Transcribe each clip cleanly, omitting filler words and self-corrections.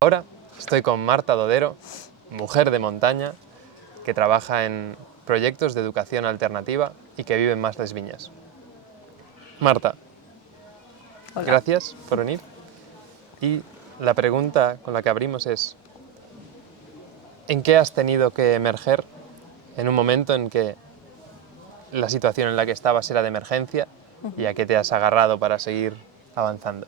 Ahora estoy con Marta Dodero, mujer de montaña, que trabaja en proyectos de educación alternativa y que vive en Mas Viñas. Marta, Hola. gracias por venir. Y la pregunta con la que abrimos es, ¿en qué has tenido que emerger en un momento en que la situación en la que estabas era de emergencia y a qué te has agarrado para seguir avanzando?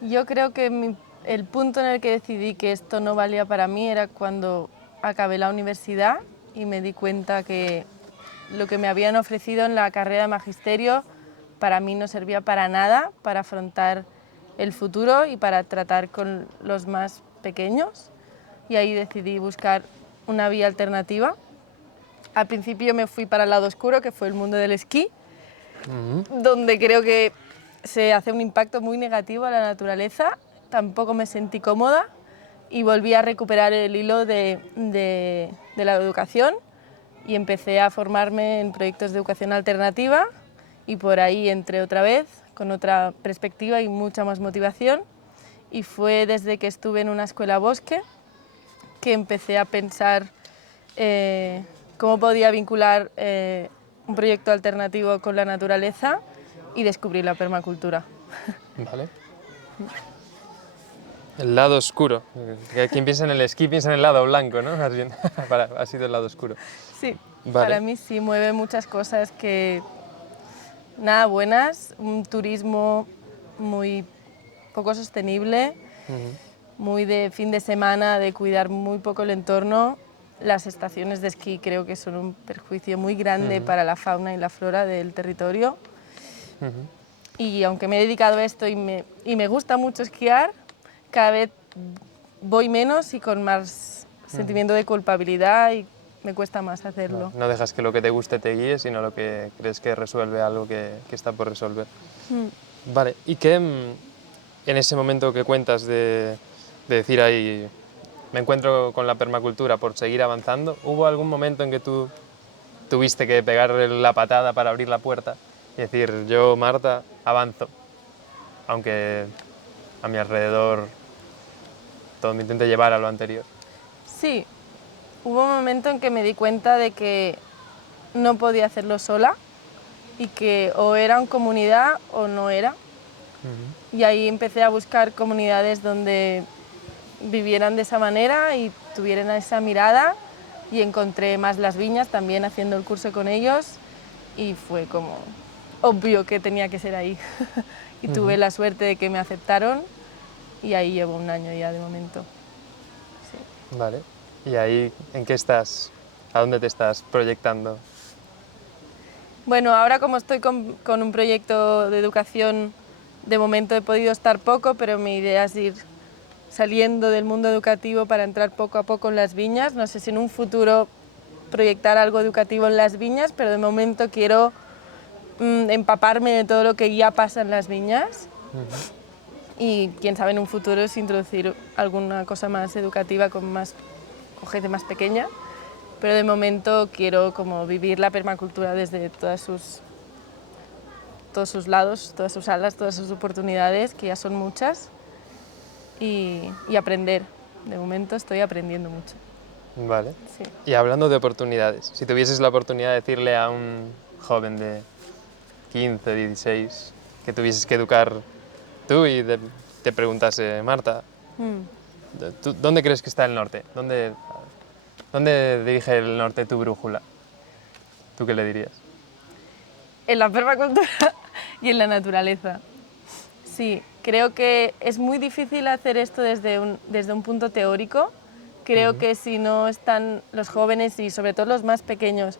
Yo creo que el punto en el que decidí que esto no valía para mí era cuando acabé la universidad y me di cuenta que lo que me habían ofrecido en la carrera de magisterio para mí no servía para nada para afrontar el futuro y para tratar con los más pequeños. Y ahí decidí buscar una vía alternativa. Al principio me fui para el lado oscuro, que fue el mundo del esquí, donde creo que se hace un impacto muy negativo a la naturaleza. Tampoco me sentí cómoda y volví a recuperar el hilo de la educación y empecé a formarme en proyectos de educación alternativa y por ahí entré otra vez con otra perspectiva y mucha más motivación, y fue desde que estuve en una escuela bosque que empecé a pensar cómo podía vincular un proyecto alternativo con la naturaleza y descubrí la permacultura. Vale. El lado oscuro. Quien piensa en el esquí piensa en el lado blanco, ¿no? Más bien, ha sido el lado oscuro. Sí, Vale. para mí sí mueve muchas cosas que nada buenas, un turismo muy poco sostenible, muy de fin de semana, de cuidar muy poco el entorno. Las estaciones de esquí creo que son un perjuicio muy grande para la fauna y la flora del territorio. Y aunque me he dedicado a esto y me gusta mucho esquiar, cada vez voy menos y con más sentimiento de culpabilidad y me cuesta más hacerlo. No dejas que lo que te guste te guíe, sino lo que crees que resuelve algo que está por resolver. Vale, ¿y qué en ese momento que cuentas de decir ahí, me encuentro con la permacultura por seguir avanzando, hubo algún momento en que tú tuviste que pegar la patada para abrir la puerta y decir, yo, Marta, avanzo, aunque a mi alrededor todo me intente llevar a lo anterior? Sí, hubo un momento en que me di cuenta de que no podía hacerlo sola y que o era en comunidad o no era. Y ahí empecé a buscar comunidades donde vivieran de esa manera y tuvieran esa mirada, y encontré Mas Viñas también haciendo el curso con ellos y fue como obvio que tenía que ser ahí. Y tuve la suerte de que me aceptaron y ahí llevo un año ya de momento. Sí. Vale, ¿y ahí en qué estás? ¿A dónde te estás proyectando? Bueno, ahora como estoy con un proyecto de educación, de momento he podido estar poco, pero mi idea es ir saliendo del mundo educativo para entrar poco a poco en las viñas. No sé si en un futuro proyectar algo educativo en las viñas, pero de momento quiero empaparme de todo lo que ya pasa en las viñas. Y quién sabe en un futuro es introducir alguna cosa más educativa con gente más pequeña. Pero de momento quiero como vivir la permacultura desde todos sus lados, todas sus alas, todas sus oportunidades, que ya son muchas, y aprender. De momento estoy aprendiendo mucho. Vale. Sí. Y hablando de oportunidades, si tuvieses la oportunidad de decirle a un joven de 15, 16, que tuvieses que educar tú y te preguntase, Marta, ¿dónde crees que está el norte? ¿Dónde dirige el norte tu brújula? ¿Tú qué le dirías? En la permacultura y en la naturaleza. Sí, creo que es muy difícil hacer esto desde un punto teórico. Creo que si no están los jóvenes y sobre todo los más pequeños,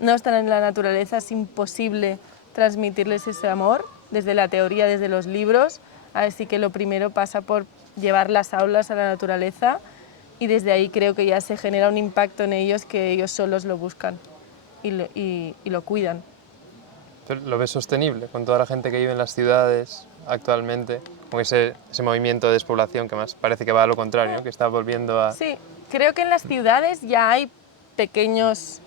no están en la naturaleza, es imposible transmitirles ese amor desde la teoría, desde los libros. Así que lo primero pasa por llevar las aulas a la naturaleza, y desde ahí creo que ya se genera un impacto en ellos que ellos solos lo buscan y lo cuidan. ¿Lo ves sostenible con toda la gente que vive en las ciudades actualmente, con ese movimiento de despoblación que más parece que va a lo contrario, ¿no? Que está volviendo a... Sí, creo que en las ciudades ya hay pequeños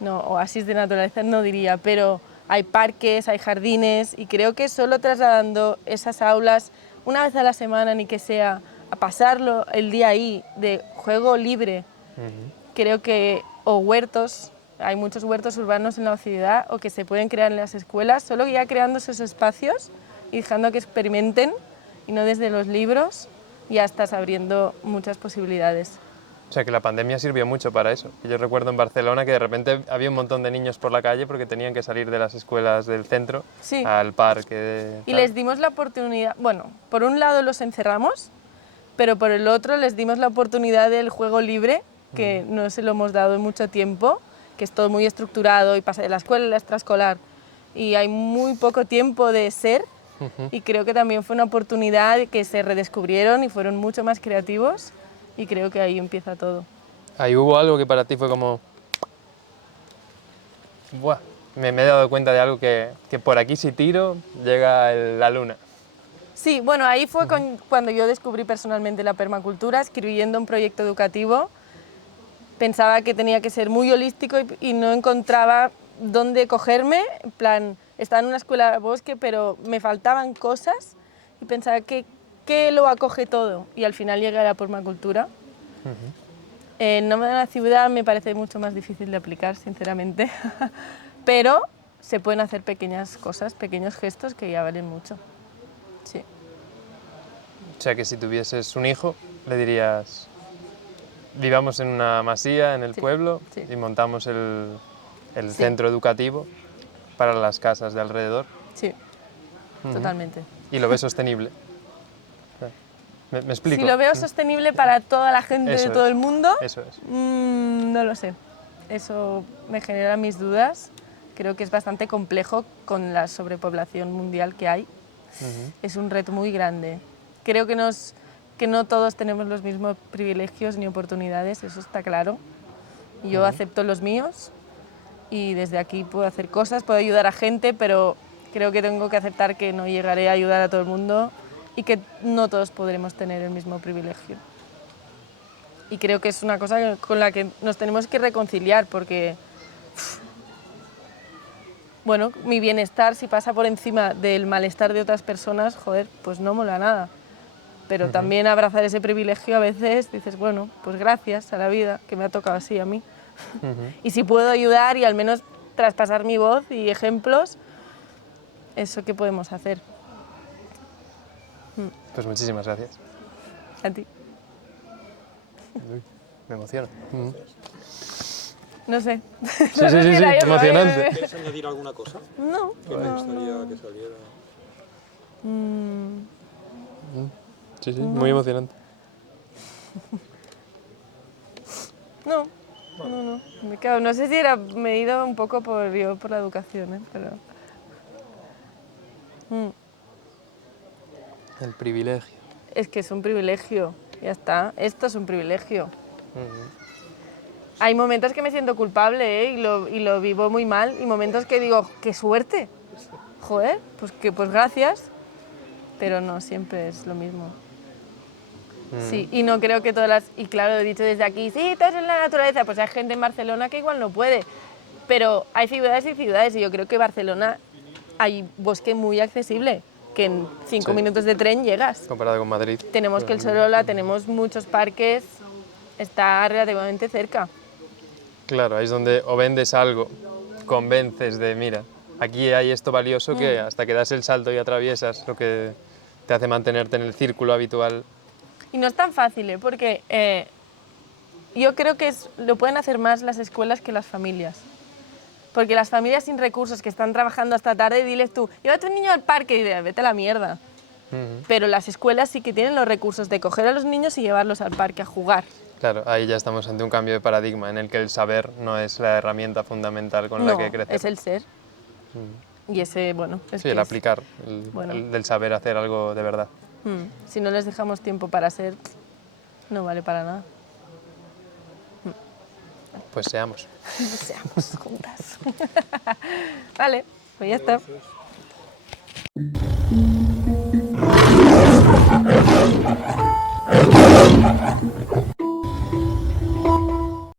no, oasis de naturaleza no diría, pero hay parques, hay jardines y creo que solo trasladando esas aulas una vez a la semana, ni que sea, a pasarlo el día ahí de juego libre, creo que, o huertos, hay muchos huertos urbanos en la ciudad o que se pueden crear en las escuelas, solo ya creando esos espacios y dejando que experimenten y no desde los libros, ya estás abriendo muchas posibilidades. O sea, que la pandemia sirvió mucho para eso. Yo recuerdo en Barcelona que de repente había un montón de niños por la calle porque tenían que salir de las escuelas del centro al parque. Y les dimos la oportunidad, bueno, por un lado los encerramos, pero por el otro les dimos la oportunidad del juego libre, que no se lo hemos dado en mucho tiempo, que es todo muy estructurado y pasa de la escuela a la extraescolar y hay muy poco tiempo de ser y creo que también fue una oportunidad que se redescubrieron y fueron mucho más creativos. Y creo que ahí empieza todo. Ahí hubo algo que para ti fue como... Buah, me he dado cuenta de algo que por aquí si tiro llega la luna. Sí, bueno, ahí fue cuando yo descubrí personalmente la permacultura, escribiendo un proyecto educativo. Pensaba que tenía que ser muy holístico y no encontraba dónde cogerme. En plan, estaba en una escuela de bosque, pero me faltaban cosas y pensaba que lo acoge todo y al final llegué a la permacultura. En Nómada en la ciudad me parece mucho más difícil de aplicar, sinceramente, pero se pueden hacer pequeñas cosas, pequeños gestos que ya valen mucho. Sí. O sea que si tuvieses un hijo, le dirías, vivamos en una masía en el pueblo y montamos el centro educativo para las casas de alrededor. Sí, totalmente. ¿Y lo ves sostenible? ¿Me explico? Si lo veo sostenible para toda la gente de todo el mundo, eso es. No lo sé. Eso me genera mis dudas. Creo que es bastante complejo con la sobrepoblación mundial que hay. Es un reto muy grande. Creo que no todos tenemos los mismos privilegios ni oportunidades, eso está claro. Yo acepto los míos y desde aquí puedo hacer cosas, puedo ayudar a gente, pero creo que tengo que aceptar que no llegaré a ayudar a todo el mundo y que no todos podremos tener el mismo privilegio. Y creo que es una cosa con la que nos tenemos que reconciliar porque, bueno, mi bienestar si pasa por encima del malestar de otras personas, joder, pues no mola nada. Pero también abrazar ese privilegio a veces dices, bueno, pues gracias a la vida que me ha tocado así a mí. Y si puedo ayudar y al menos traspasar mi voz y ejemplos, eso que podemos hacer. Pues muchísimas gracias. A ti. Uy, me emociona. No sé. Sí, emocionante. ¿Quieres añadir alguna cosa? No. ¿Qué te gustaría que saliera? Sí, muy emocionante. No. No sé si era medido un poco por la educación, pero... El privilegio. Es que es un privilegio, ya está. Esto es un privilegio. Hay momentos que me siento culpable, y lo vivo muy mal, y momentos que digo, ¡qué suerte! Joder, pues gracias. Pero no siempre es lo mismo. Sí, y no creo que todas las... Y claro, he dicho desde aquí, sí, todo es en la naturaleza, pues hay gente en Barcelona que igual no puede. Pero hay ciudades y ciudades, y yo creo que Barcelona hay bosque muy accesible, que en 5 minutos de tren llegas. Comparado con Madrid. Tenemos que el Sorolla, tenemos muchos parques, está relativamente cerca. Claro, ahí es donde o vendes algo, convences de, mira, aquí hay esto valioso que hasta que das el salto y atraviesas lo que te hace mantenerte en el círculo habitual. Y no es tan fácil, porque yo creo que lo pueden hacer más las escuelas que las familias. Porque las familias sin recursos que están trabajando hasta tarde, diles tú, lleva a tu niño al parque y diles, vete a la mierda. Pero las escuelas sí que tienen los recursos de coger a los niños y llevarlos al parque a jugar. Claro, ahí ya estamos ante un cambio de paradigma en el que el saber no es la herramienta fundamental con la que crecer. Es el ser. Y ese, bueno... Sí, el aplicar, el del saber hacer algo de verdad. Si no les dejamos tiempo para ser, no vale para nada. Pues seamos. Seamos juntas. Vale, pues ya está.